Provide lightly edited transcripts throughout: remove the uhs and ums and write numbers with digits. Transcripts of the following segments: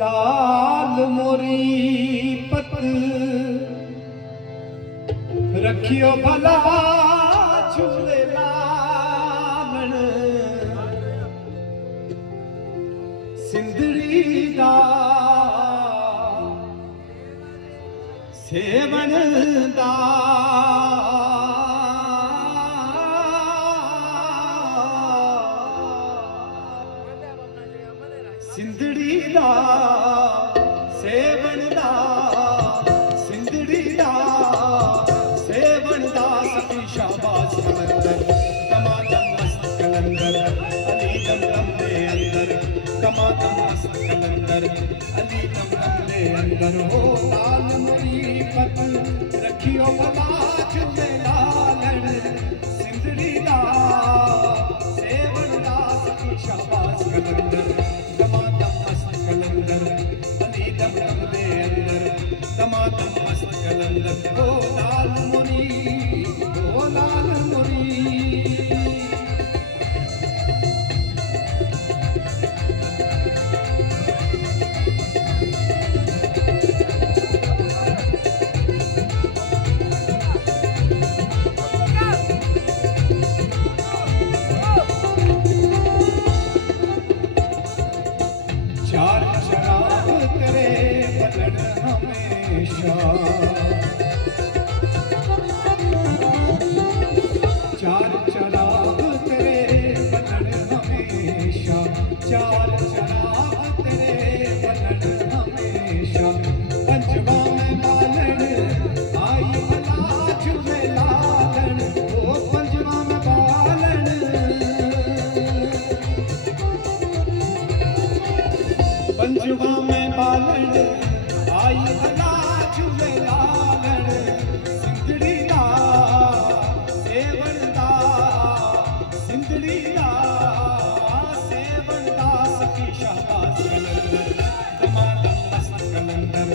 लाल मोरी पत रखियो भला झूले लालण सिंधड़ी दा सेवन दा सिंधड़ी दा सेवन दा सिंधड़ी दा सेवन दा सखी शाबाश कलंदर दमादम मस्त कलंदर अली दम दम दे अंदर दमादम मस्त कलंदर अली दम दम दे अंदर हो लाल मोरी पत रखियो भला झूले लालण सिंधड़ी दा सेवन दा सखी शाबाश कलंदर दमादम मस्त कलंदर अली दम दम दे अंदर दमादम मस्त कलंदर ओ लाल मोरी चार शराब तेरे बदन हमेशा चार शराब तेरे बदन हमेशा चार शराब तेरे बदन हमेशा पंचवा में बालन आई भला झूले लालन ओ पंचवा में बालन पंचवा में बालन आई भला झूले लालन सिंधड़ी दा सेवन दा सिंधड़ी दा सेवन दा सखी शाबाश कलंदर दमादम मस्त कलंदर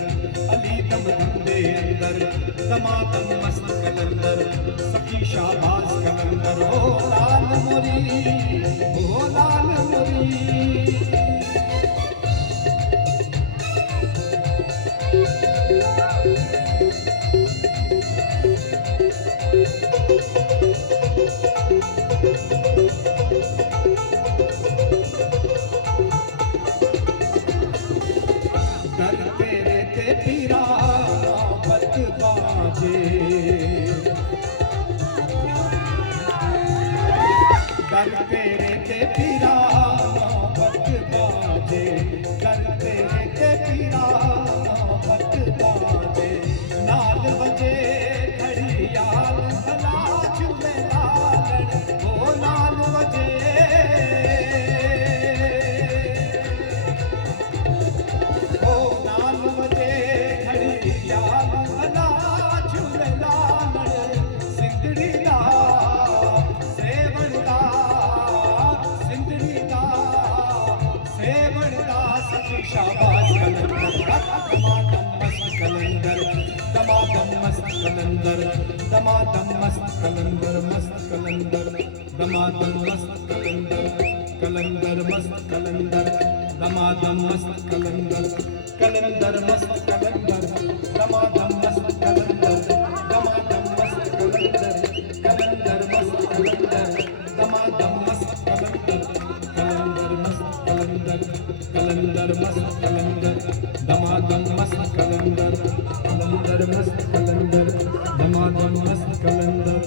अली दम दम दे अंदर दमादम मस्त कलंदर सखी शाबाश कलंदर ओ लाल मोरी कर तेरे ते पीरा मोहब्बत बाजे कर तेरे ते पीरा मोहब्बत बाजे कर तेरे ते पीरा मोहब्बत बाजे नाल बजे घड़ियाल भला झूले लालण ओ नाल बजे शाबाश कलंदर दमादम मस्त कलंदर दमादम मस्त कलंदर मस्त कलंदर दमादम मस्त कलंदर कलंदर मस्त कलंदर दमादम मस्त कलंदर कलंदर मस्त कलंदर दमादम मस्त कलंदर दमादम मस्त कलंदर कलंदर मस्त कलंदर दमादम मस्त कलंदर कलंदर मस्त कलंदर कलंदर मस्त कलंदर दमादम मस्त कलंदर कलंदर मस्त कलंदर दमादम मस्त कलंदर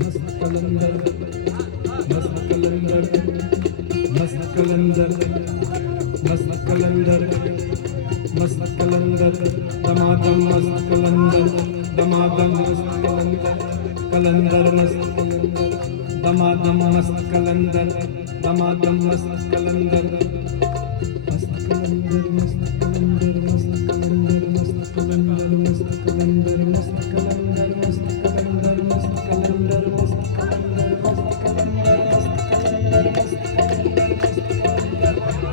मस्त कलंदर मस्त कलंदर मस्त कलंदर मस्त कलंदर मस्त कलंदर दमादम मस्त कलंदर दमादम मस्त कलंदर कलंदर मस्त कलंदर दमादम मस्त कलंदर दमादम मस्त कलंदर मस्त कलंदर मस्त कलंदर मस्त कलंदर मस्त कलंदर मस्त कलंदर मस्त कलंदर मस्त कलंदर मस्त कलंदर मस्त कलंदर मस्त कलंदर मस्त कलंदर मस्त कलंदर मस्त कलंदर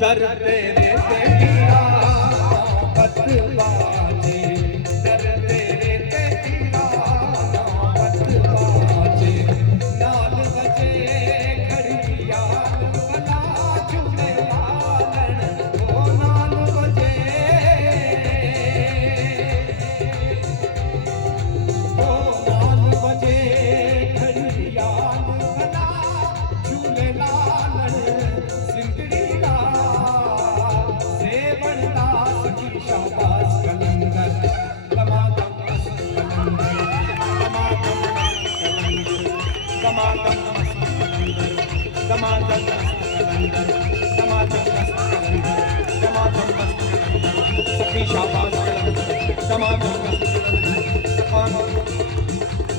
दर तेरे ते पीरा बतलाजे, दर तेरे ते पीरा बतलाजे, नाल बजे घड़ियाल बना झूले लालन, ओ नाल बजे, ओ नाल बजे घड़ियाल बना झूले लालन, सिंदड़ी शाबाश कलंदर दमादम मस्त कलंदर दमादम मस्त कलंदर दमादम मस्त कलंदर दमादम मस्त कलंदर दमादम मस्त कलंदर सखी शाबाश कलंदर दमादम मस्त कलंदर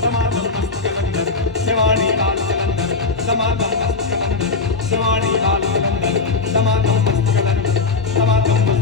दमादम मस्त कलंदर शिवानी लाल कलंदर दमादम मस्त कलंदर शिवानी लाल कलंदर दमादम मस्त कलंदर दमादम